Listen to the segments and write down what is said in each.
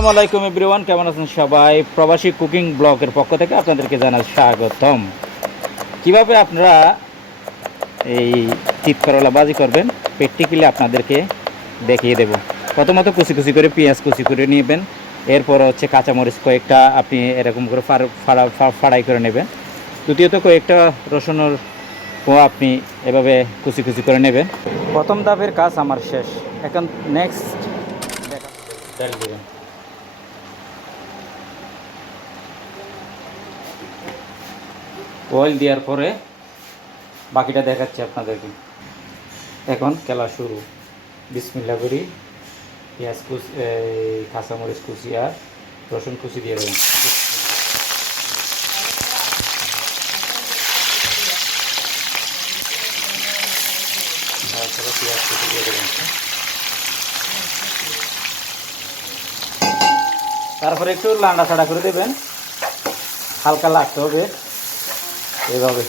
আসসালামু আলাইকুম এভরিওয়ান, কেমন আছেন সবাই? প্রবাসী কুকিং ব্লগের পক্ষ থেকে আপনাদেরকে জানাই স্বাগতম। কিভাবে আপনারা এই তিত করলা ভাজি করবেন প্র্যাকটিক্যালি আপনাদেরকে দেখিয়ে দেব। প্রথমত কুচি কুচি করে পেঁয়াজ কুচি করে নেবেন, এরপর হচ্ছে কাঁচামরিচ কয়েকটা আপনি এরকম করে ফাড়াই করে নেবেন। দ্বিতীয়ত কয়েকটা রসুনের আপনি এভাবে কুচি কুচি করে নেবেন। প্রথম ধাপের কাজ আমার শেষ, এখন নেক্সট তেল দেবেন। অয়েল দেওয়ার পরে বাকিটা দেখাচ্ছি আপনাদেরকে। এখন খেলা শুরু। বিসমিল্লাহ করি। পেঁয়াজ কুচি, কাঁচামরিচ কুচি আর রসুন কুচি দিয়ে দেবেন। তারপরে পেঁয়াজ কুচি দিয়ে দেবেন। তারপরে একটু লাড়াচাড়া করে দেবেন, হালকা লাগতে হবে এভাবে।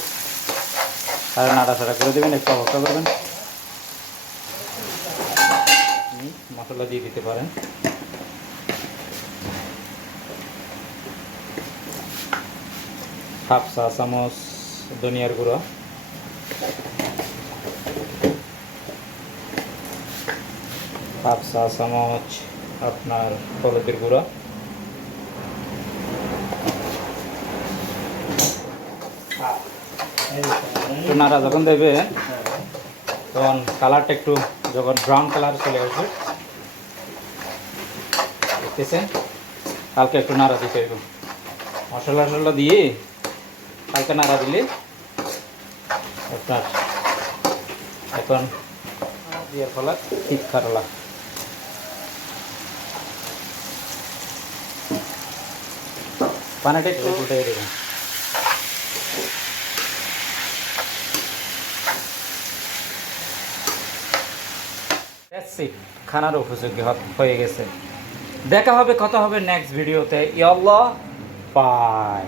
আর নাড়াচাড়া করে দেবেন, একটু অপেক্ষা করবেন। মশলা দিয়ে দিতে পারেন। হাফ চা চামচ ধনিয়ার গুঁড়ো, হাফ চা চামচ আপনার হলুদের গুঁড়ো, একটু নাড়া যখন দেবেন তখন কালারটা একটু যখন ব্রাউন কালার চলে আসবে, দেখতেছেন, হালকা একটু নাড়া দিতে হবে। মশলা টশলা দিয়ে হালকা নাড়া দিলে আপনার এখন দিয়ে ফলা তিত করলা। পানিটা একটু উল্টে দেবেন। খানার উপযোগী হয়ে গেছে। দেখা হবে, কথা হবে নেক্সট ভিডিওতে। ইয়াল্লাহ, বাই।